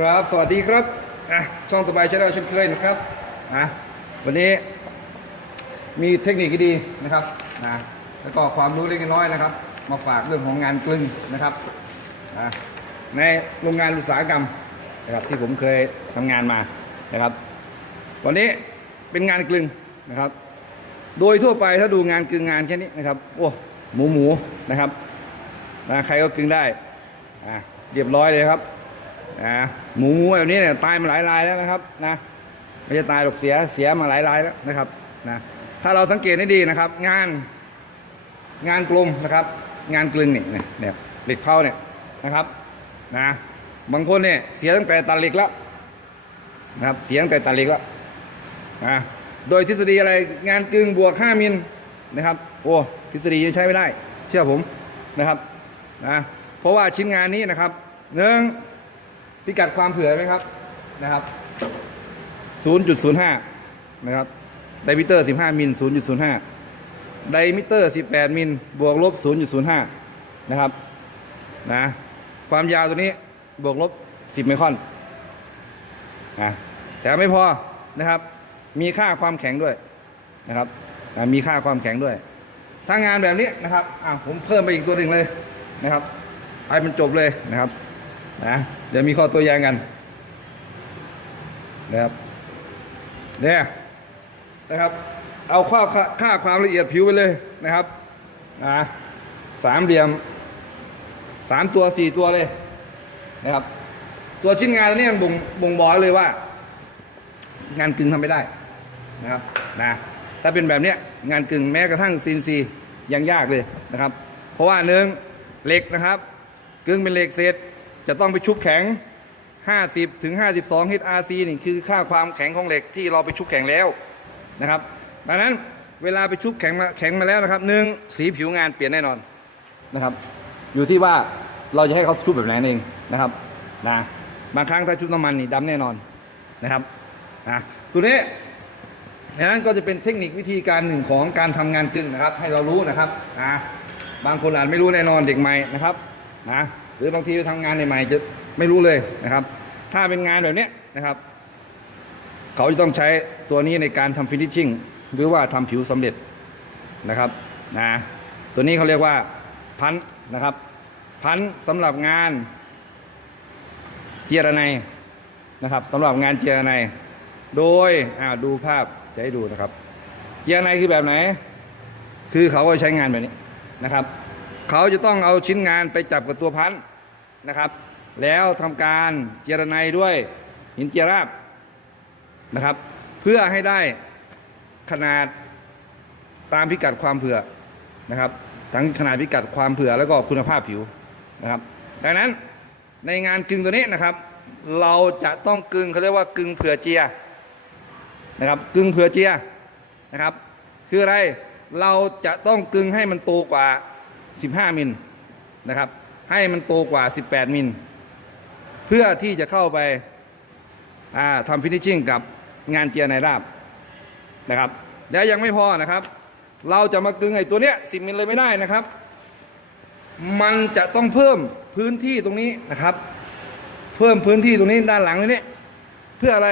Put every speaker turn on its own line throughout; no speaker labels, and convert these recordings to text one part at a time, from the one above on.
ครับ สวัสดีครับอะช่องต่อไปชาแนลเช่นเคยนะครับอะวันนี้มีเทคนิคดีนะครับนะแล้วก็ความรู้เล็กน้อยนะครับ มาฝากเรื่องของงานกลึงนะครับอะในโรงงานอุตสาหกรรมนะครับที่ผมเคยทำงานมานะครับ วันนี้เป็นงานกลึงนะครับ โดยทั่วไปถ้าดูงานกลึงงานแค่นี้นะครับโอ้หมูหมูนะครับนะใครก็กลึงได้อะเรียบร้อยเลยครับ นะหมูมูแบบนี้เนี่ยตายมาหลายรายแล้วนะครับนะไม่ใช่ตายหรอกเสียเสียมาหลายรายแล้วนะครับนะถ้าเราสังเกตให้ดีนะครับ งาน งานกลมนะครับ งานกลึงเนี่ยเนี่ยเหล็กเผาเนี่ยนะครับนะบางคนเนี่ยเสียตั้งแต่ตัดเหล็กแล้วนะครับเสียตั้งแต่ตัดเหล็กแล้วนะโดยทฤษฎีอะไรงานกลึงบวก5มิลนะครับ โอ้ทฤษฎีใช้ไม่ได้ เชื่อผมนะครับนะเพราะว่าชิ้นงานนี้นะครับหนึ่ง พิกัดความเผื่อไหมครับนะครับ 0.05 นะครับ ไดมิเตอร์ 15 มิล 0.05 ไดมิเตอร์ 18 มิล บวกลบ 0.05 นะครับ นะ ความยาวตัวนี้บวกลบ 10 ไมครอนนะแต่ไม่พอนะครับ มีค่าความแข็งด้วยนะครับอ่ามีค่าความแข็งด้วย ถ้างานแบบนี้นะครับ อ่าผมเพิ่มไปอีกตัวหนึ่งเลยนะครับ ไปมันจบเลยนะครับ นะเดี๋ยวมีข้อตัวอย่างกันนะครับเนี่ยนะครับ เอาค่าค่าความละเอียดผิวไปเลยนะครับอ่าสามเหลี่ยมสามตัวสี่ตัวเลยนะครับ ตัวชิ้นงานตัวนี้มันบ่งบ่งบอกเลยว่า งานกึ่งทำไม่ได้นะครับนะถ้าเป็นแบบเนี้ยงานกึ่งแม้กระทั่งซีนซียังยากเลยนะครับ เพราะว่าหนึ่งเหล็กนะครับ กึ่งเป็นเหล็กเศษ จะต้องไปชุบแข็ง 50ถึง52 HRC นี่คือค่าความแข็งของเหล็กที่เราไปชุบแข็งแล้วนะครับดังนั้นเวลาไปชุบแข็งมาแข็งมาแล้วนะครับหนึ่งสีผิวงานเปลี่ยนแน่นอนนะครับ อยู่ที่ว่าเราจะให้เขาชุบแบบไหนเองนะครับนะบางครั้งถ้าชุบน้ำมันนี่ดำแน่นอนนะครับนะตัวนี้นั้นก็จะเป็นเทคนิควิธีการหนึ่งของการทำงานกึ่งนะครับ ให้เรารู้นะครับนะบางคนอาจไม่รู้แน่นอนเด็กใหม่นะครับนะ หรือบางทีทำงานใหม่ๆจะไม่รู้เลยนะครับ ถ้าเป็นงานแบบนี้นะครับ เขาจะต้องใช้ตัวนี้ในการทำฟินิชชิ่งหรือว่าทำผิวสำเร็จนะครับนะตัวนี้เขาเรียกว่าพันนะครับ พันสำหรับงานเจียรไนนะครับสำหรับงานเจียร์ในโดยอ่าดูภาพจะให้ดูนะครับเจียร์ในคือแบบไหน คือเขาก็ใช้งานแบบนี้นะครับ เขาจะต้องเอาชิ้นงานไปจับกับตัวพันนะครับ แล้วทำการเจร์ในด้วยหินเจียราบนะครับ เพื่อให้ได้ขนาดตามพิกัดความเผื่อนะครับ ทั้งขนาดพิกัดความเผื่อแล้วก็คุณภาพผิวนะครับ ดังนั้นในงานกึ่งตัวนี้นะครับ เราจะต้องกึ่งเขาเรียกว่ากึ่งเผื่อเจียนะครับกึ่งเผื่อเจียนะครับ คืออะไรเราจะต้องกึ่งให้มันโตกว่า 15 มิลนะครับ ให้มันโตกว่า 18 มิล เพื่อที่จะเข้าไปาทำฟินิชชิ่งกับงานเจียในราบนะครับ แล้วยังไม่พอนะครับ เราจะมากึงไอ้ตัวเนี้ย 10 มิลเลยไม่ได้นะครับ มันจะต้องเพิ่มพื้นที่ตรงนี้นะครับ เพิ่มพื้นที่ตรงนี้ด้านหลังนี้เพื่ออะไร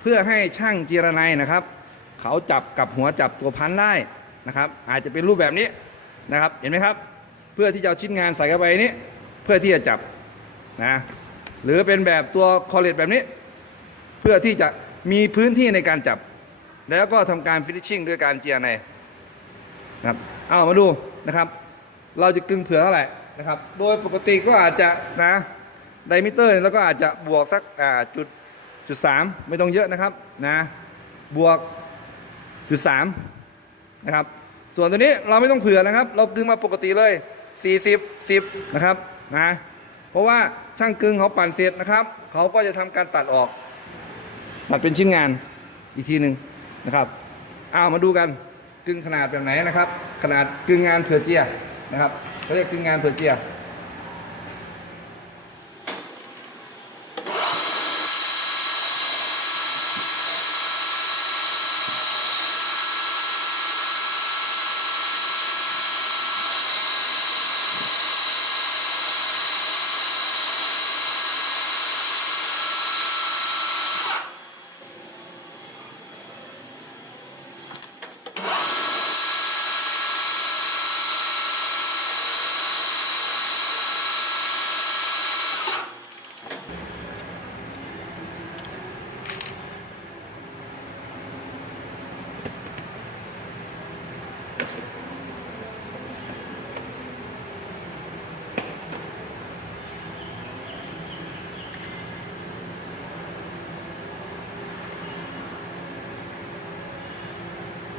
เพื่อให้ช่างเจียรนัยนะครับ เขาจับกับหัวจับตัวพันได้นะครับ อาจจะเป็นรูปแบบนี้ นะครับ เห็นไหมครับ เพื่อที่จะเอาชิ้นงานใส่เข้าไปนี้ เพื่อที่จะจับนะหรือเป็นแบบตัวคอเลตแบบนี้ เพื่อที่จะมีพื้นที่ในการจับ แล้วก็ทำการฟินิชชิ่งด้วยการเจียในนะครับเอามาดูนะครับ เราจะกึ่งเผื่อเท่าไหร่นะครับ โดยปกติก็อาจจะนะไดมิเตอร์แล้วก็อาจจะบวกสักอ่าจุดจุดสามไม่ต้องเยอะนะครับนะบวกจุดสามนะครับ ส่วนตัวนี้เราไม่ต้องเผื่อนะครับ เรากึงมาปกติเลย 40 10 นะครับนะเพราะว่าช่างกึงเขาปั่นเสร็จนะครับเขาก็จะทำการตัดออก ตัดเป็นชิ้นงานอีกทีหนึ่งนะครับเอามาดูกันกึงขนาดแบบไหนนะครับ ขนาดกึงงานเผื่อเจียนะครับเขาเรียกกึงงานเผื่อเจีย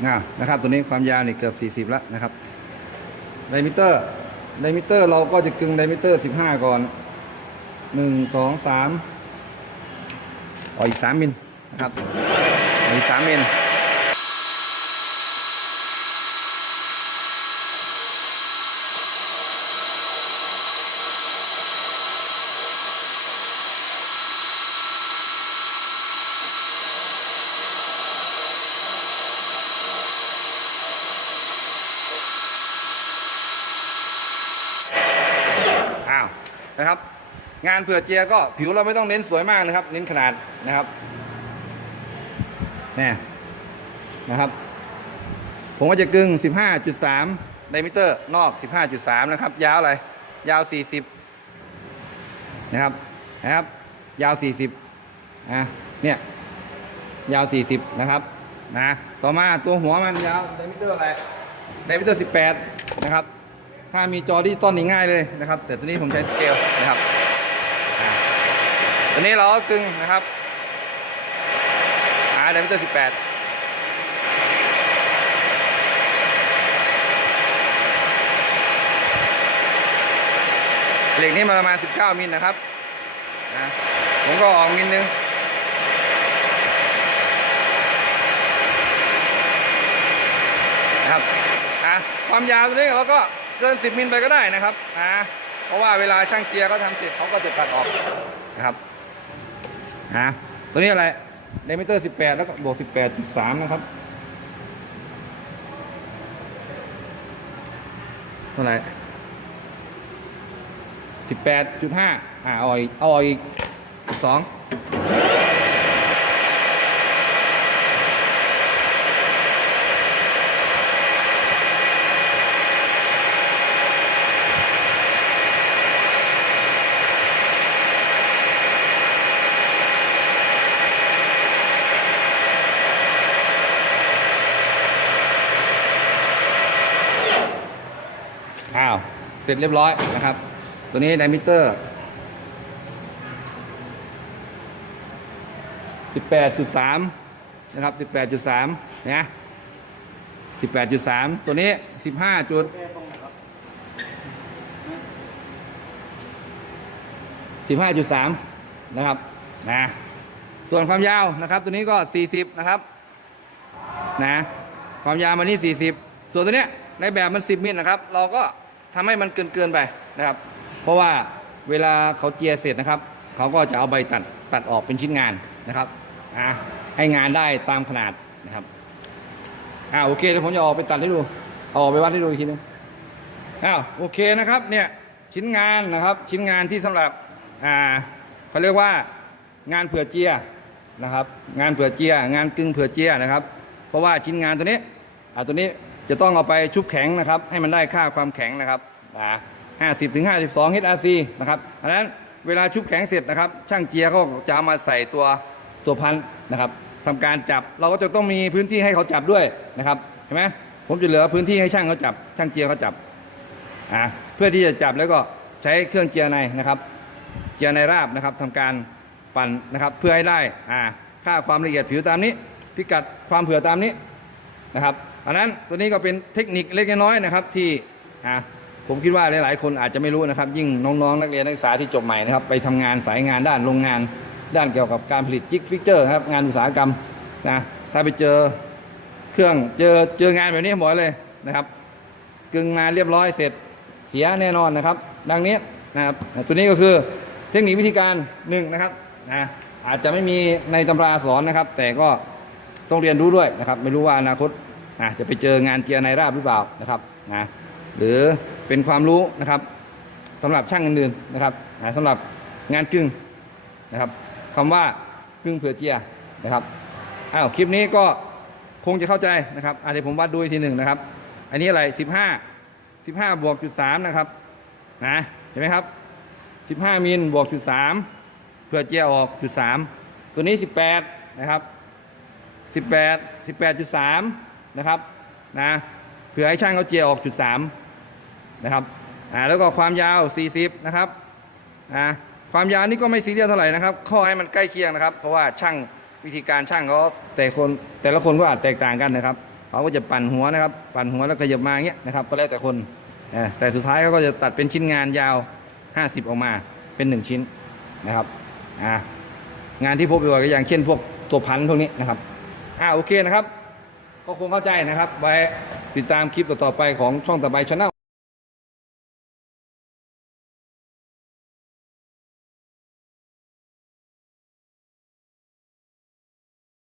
อ่านะครับ ตัวนี้ความยาวนี่เกือบ 40แล้วนะครับไดมิเตอร์ไดมิเตอร์เราก็จะกึงไดมิเตอร์ 15 ก่อน 1 2 3อ๋ออีก3มิลนะครับอ๋ออีก3มิล อ้าว นะครับ งานเผื่อเจียก็ผิวเราไม่ต้องเน้นสวยมากนะครับ เน้นขนาดนะครับนี่นะครับ ผมก็จะกึ่ง15.3ไดมิเตอร์นอก 15.3 นะครับ ยาวอะไร ยาว 40 นะครับนะครับ ยาว 40นะเนี่ยยาว 40 นะครับนะต่อมาตัวหัวมันยาวไดมิเตอร์อะไรไดมิเตอร์ 18 นะครับ ถ้ามีจอดิจิตอลนี่ง่ายเลยนะครับ แต่ตัวนี้ผมใช้สเกลนะครับตัวนี้เราก็กึ่งนะครับอ่าไดมิเตอร์สิบแปดเหล็กนี้มาประมาณ 19 มิลนะครับนะผมก็ออกมิลนึงนะครับอะความยาวตัวนี้เราก็ เกิน 10 มิลไปก็ได้นะครับอะเพราะว่าเวลาช่างเจียร์เขาทำเสร็จเขาก็จะตัดออกนะครับอะตัวนี้อะไรเดมิเตอร์ 18 แล้วก็บวก 18.3 นะครับเท่าไหร่สิบแปดจุดห้าอ่าเอาอีกเอาอีกสอง อ้าวเสร็จเรียบร้อยนะครับ ตัวนี้ไดมิเตอร์18.3นะครับ18.3นะ18.3ตัวนี้15จุด15.3นะครับนะส่วนความยาวนะครับ ตัวนี้ก็40นะครับนะความยาวมันนี่40ส่วนตัวเนี้ยในแบบมัน10มิลนะครับ เราก็ ทำให้มันเกินเกินไปนะครับ เพราะว่าเวลาเขาเจียเสร็จนะครับ เขาก็จะเอาใบตัดตัดออกเป็นชิ้นงานนะครับอ่าให้งานได้ตามขนาดนะครับอ่าโอเคเดี๋ยวผมจะออกไปตัดให้ดูเอาอกไปวัดให้ดูอีกทีนึงอ้าวโอเคนะครับเนี่ยชิ้นงานนะครับชิ้นงานที่สำหรับอ่าเขาเรียกว่างานเผื่อเจียนะครับ งานเผื่อเจีย งานกึ่งเผื่อเจียนะครับ เพราะว่าชิ้นงานตัวนี้อ่าตัวนี้ จะต้องเอาไปชุบแข็งนะครับ ให้มันได้ค่าความแข็งนะครับอ่า50ถึง52 HRC นะครับอันนั้นเวลาชุบแข็งเสร็จนะครับ ช่างเจียเขาจะามาใส่ตัวตัวพันนะครับทำการจับเราก็จะต้องมีพื้นที่ให้เขาจับด้วยนะครับเห็นไหมผมจะเหลือพื้นที่ให้ช่างเขาจับ ช่างเจียเขาจับอ่าเพื่อที่จะจับแล้วก็ใช้เครื่องเจียในนะครับ เจียในราบนะครับทำการปั่นนะครับ เพื่อให้ได้อ่าค่าความละเอียดผิวตามนี้ พิกัดความเผื่อตามนี้นะครับ อันนั้นตัวนี้ก็เป็นเทคนิคเล็กน้อยนะครับที่ผมคิดว่าหลายๆ คนอาจจะไม่รู้นะครับ ยิ่งน้องๆนักเรียนนักศึกษาที่จบใหม่นะครับไปทำงานสายงานด้านโรงงาน ด้านเกี่ยวกับการผลิตจิ๊กฟิกเจอร์ครับงานอุตสาหกรรมนะถ้าไปเจอเครื่องเจอเจองานแบบนี้บอกเลยนะครับกึ่งงานเรียบร้อยเสร็จเสียแน่นอนนะครับ ดังนี้นะครับตัวนี้ก็คือเทคนิควิธีการหนึ่งนะครับนะอาจจะไม่มีในตำราสอนนะครับ แต่ก็ต้องเรียนรู้ด้วยนะครับ ไม่รู้ว่าอนาคต นะจะไปเจองานเจียในราบหรือเปล่านะครับนะหรือเป็นความรู้นะครับสำหรับช่างอื่นๆนะครับนะสำหรับงานกึ่งนะครับคำว่ากึ่งเผื่อเจียนะครับอ้าวคลิปนี้ก็คงจะเข้าใจนะครับอะเดี๋ยวผมวัดดูอีกทีหนึ่งนะครับ อันนี้อะไรสิบห้าสิบห้าบวกจุดสามนะครับนะเห็นไหมครับสิบห้ามิลบวกจุดสามเพื่อเจียออกจุดสามตัวนี้สิบแปดนะครับสิบแปดสิบแปดจุดสาม นะครับนะเผื่อให้ช่างเขาเจียออกจุดสามนะครับอ่าแล้วก็ความยาวสี่สิบนะครับอ่าความยาวนี่ก็ไม่ซีเรียสเท่าไหร่นะครับ ข้อให้มันใกล้เคียงนะครับ เพราะว่าช่างวิธีการช่างเขาแต่คนแต่ละคนก็อาจแตกต่างกันนะครับเขาก็จะปั่นหัวนะครับ ปั่นหัวแล้วขยับมาเงี้ยนะครับ ก็แล้วแต่คนแต่สุดท้ายเขาก็จะตัดเป็นชิ้นงานยาว 50 ออกมาเป็น 1 ชิ้นนะครับงานที่พบบ่อยก็อย่างเช่นพวกตัวพันพวกนี้นะครับอ่าโอเคนะครับ ก็คงเข้าใจนะครับ ไว้ติดตามคลิปต่อๆไปของช่องตะไบชาแนล